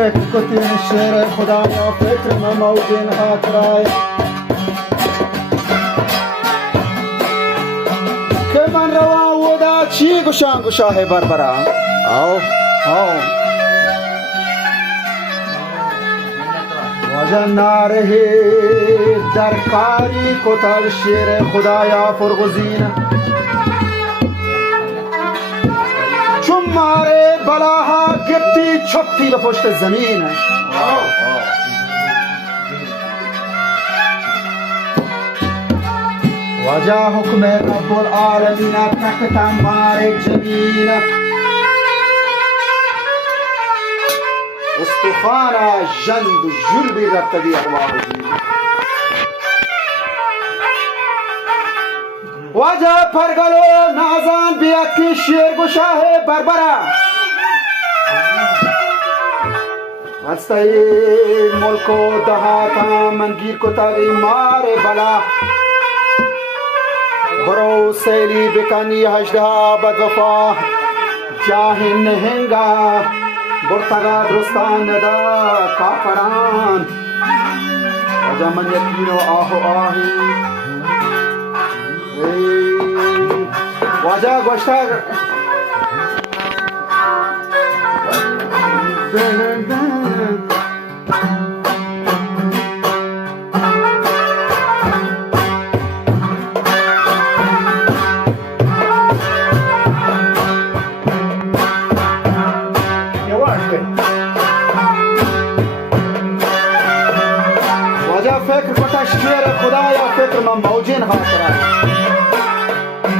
فکر کتیم شعر خدایا فکر ما موجین خاطرای که من روا ودا چی گشان گشاه بربرا آو وجه ناره در کاری کتل شعر خدایا فرغزین چون ماره بلاها گپتی چپتی به پشت زمین وجه حکم رب العالمین تکتا ماره جمین استخانه جند و جل بی رفتدی اقوام وجه پرگلو نازان بیاد که شیر گشاه بربرا هسته ملک و دهاتا من گیر کتاگی مار بلا برو سیلی بکنی هجدها بدوفا جاه نهنگا برتگا درستان ندا کافران وجه من یکینو آهو آهی وجه گوشتر وجه فکر کتا شیر خدایا فکر من موجین خاطره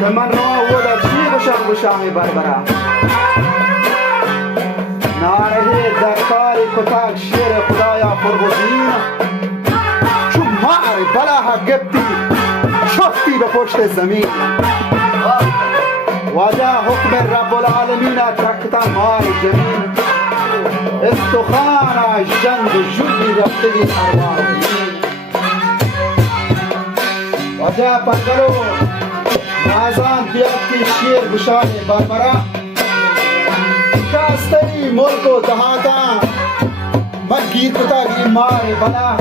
که من رو ودا چی گشان گشاهی بربرا ناره در کاری کتاک شیر خدایا فرغزین چون ماری بلاها گبتی شفتی به پشت زمین وجه حکم رب العالمین ترکتا مار جمین استخانه جند و جلی رفتگی ارواح وجه پنگلو نازان بیاد که شیر گشای بربرا کاستی ملک و دهاتا من گیر کتاگی ماری بلا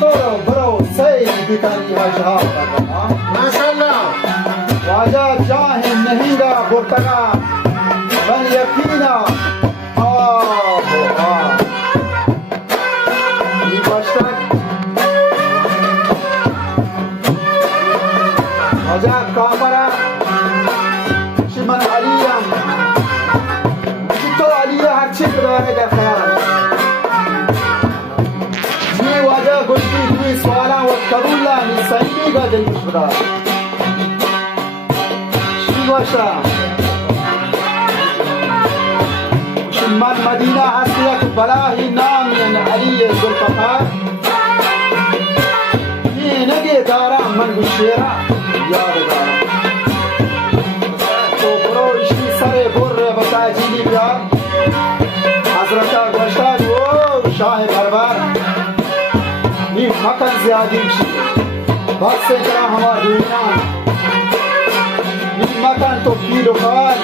تو برو سیل بکنی هجها بربرا ماشاءالله واجه جاه نهینگا برتگا من یقینا می باشتک وجه کامرا چی من علیم تو علیه هرچی بداره در خیال می وجه گشتی توی سوالا و قبولا نیسایی گا دل کش بدار چی باشا من مدینه هست یک بلاهی نام یعنی علی ذوالفقار این نگه دارم من گوشیرا یاد دارم تو برو اشتی سر بر بتاجیلی بیار حضرت گوشتاد و شاه بربر این مکن زیادی بشی بس کرا همار دوینان این مکن تو پیل و خال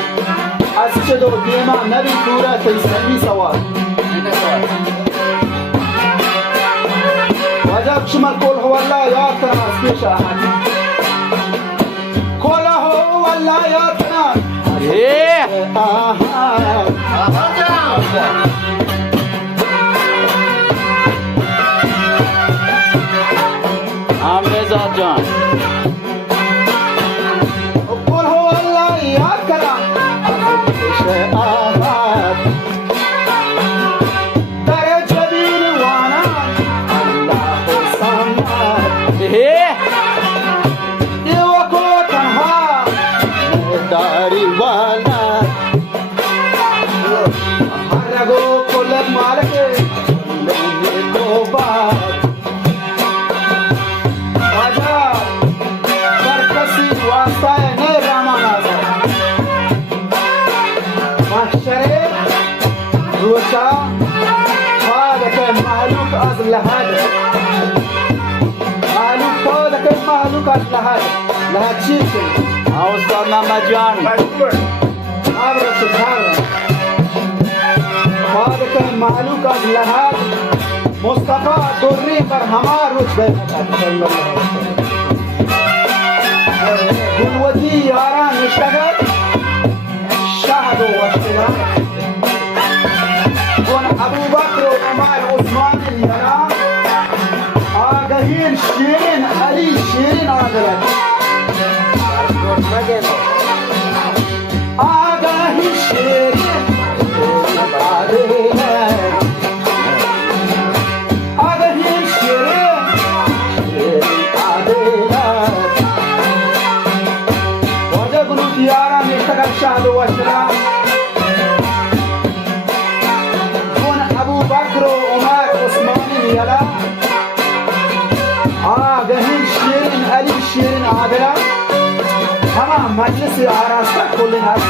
از چه دو دیما نبی پورا تیسنی سوال وجب شمال کل هو الله یادتنا از پیش آهانی کل هو الله یادتنا رضا جان کل هو الله یادتنا در جبین وانا الله سامد دیوکو تنها داری وانا هرگو کل مالک لنی تو باد آجا در کسی واسطه نه رامان محشر روشا فادك مهلوك از لهذا مهلوك فادك مهلوك از لهذا لهذا چیز استاد محمد جان عبر شکار فارق معلوق از لحاظ مصطفی دوری بر همه رتبه گلوتی یاران اشتغل شهد و اشتغل کن ابو بکر و عمر عثمان یاران آگهین شیرین علی شیرین آدلت آگهی شیرین آدلت آگهی شیرین آدلت واجه گلوتی یاران اشتغل شهد و اشتغل کن ابو بکر و عمر عثمان یاران آگهی شیرین علی شیرین عادلت تمام مجلس آراسته کلین هست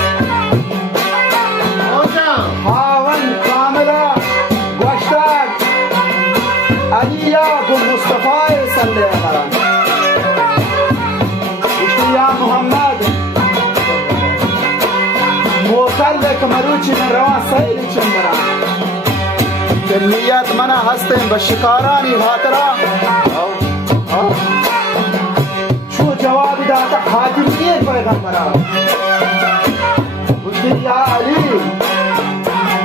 هاون کاملا گوشتر علی یا گل مصطفی صلی اللہ گوشتی یا محمد موکل کمروچی من روان سیلی چندرم که نیت منه هستیم به شکارانی خاطران شو جواب داتا خاتمیه پیغمبران گوشتی یا علی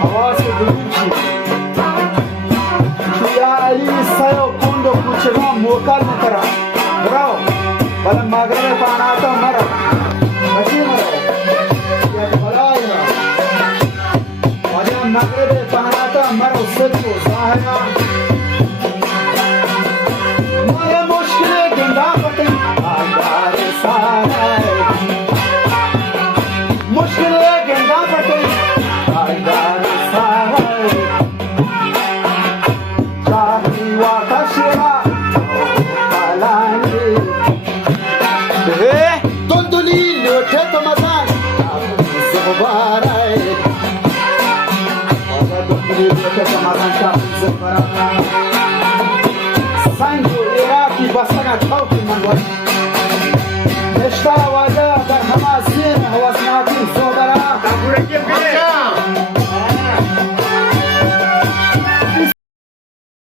حواس دلیل چی گوشتی یا علی سیو کند و کوچگان موکل نکرم براو بلن مغرب پاناتا مرم بچی مرم یک بلای وجه مغرب پاناتا مرم سچو ظاهران مشکل گندا پتی آیدار سای جاهی واتشرا بالانی دلدلی لوته تو مزان زبارای دلدلی لوته تو مزان زبارای سنگ و عراقی بسنگ تو